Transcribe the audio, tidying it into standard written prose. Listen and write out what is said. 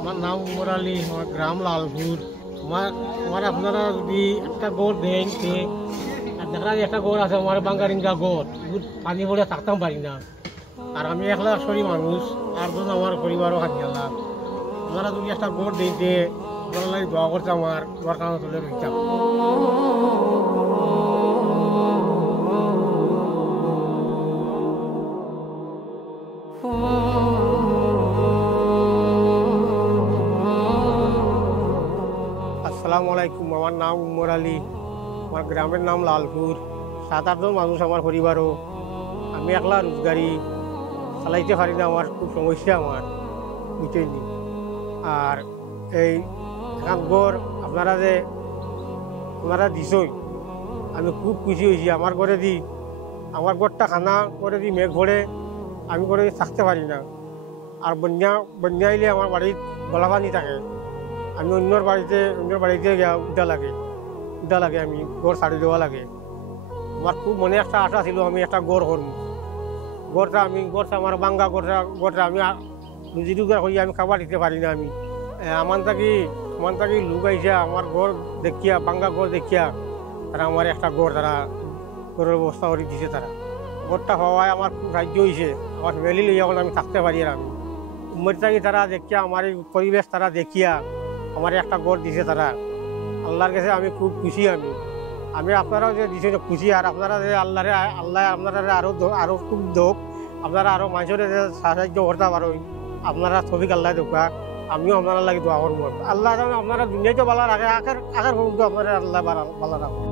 আমার নাম উমর আলী, আমার গ্রাম লালপুর। আমার আপনারা যদি একটা গড় দেন আর দেখা যায় একটা গড় আছে আমার বাঙ্গারিঙ্গা গড়, পানি পড়ে থাকতাম পারি না। আর আমি একলা শরীর মানুষ, আর জন আমার পরিবারও হাত গেলা। আপনারা যদি একটা গড় দিতে আপনারা লাগে দোয়া করতে আমার দরকার তুলে রইতাম। আসসালামু আলাইকুম, আমার নাম উমর আলী, আমার গ্রামের নাম লালপুর। 7-8 জন মানুষ আমার পরিবারও। আমি একলা রোজগারি চালাইতে পারি না, আমার খুব সমস্যা আমার বুঝতেই নি। আর এই এখন গড় আপনারা দিছই, আমি খুব খুশি হয়েছি। আমার ঘরে আমার গড়টা খানা করে মেঘ ভরে আমি করে থাকতে পারি না। আর বন্যা আইলে আমার বাড়ির গলা পানি থাকে, আমি অন্যর বাড়িতে উঠা লাগে আমি গড় ছাড়ি দেওয়া লাগে। আমার খুব মনে একটা আশা ছিল আমি একটা গড় করব। গড়টা আমার বাঙ্গা গড়টা আমি রুজি রোজগার করি আমি খাবার দিতে পারি না। আমি আমার থাকি লোক আইসা আমার গড় দেখিয়া, বাঙ্গা গড় দেখিয়া তারা আমার একটা তারা গড়ের ব্যবস্থা করে দিছে। তারা গড়টা হওয়ায় আমার খুব সাহায্য হয়েছে। আমার ফ্যামিলি লইয়া আমি থাকতে পারি। আর আমি উম্মত থাকি তারা দেখিয়া, আমার এই পরিবেশ তারা দেখিয়া আমার একটা গড় দিছে তারা। আল্লাহর কাছে আমি খুব খুশি। আমি আপনারাও যে দিছে খুশি। আর আপনারা যে আল্লাহ আপনারা আরো খুব দোক, আপনারা আরো মানুষের যে সাহায্য করতে পারো, আপনারা ছবিক আল্লাহ দোকা। আমিও আপনারা লাগে দোয়া করবো। আল্লাহ আপনারা দুনিয়াতে ভালো রাখে, আখের পর্যন্ত আপনারা আল্লাহ ভালো রাখবো।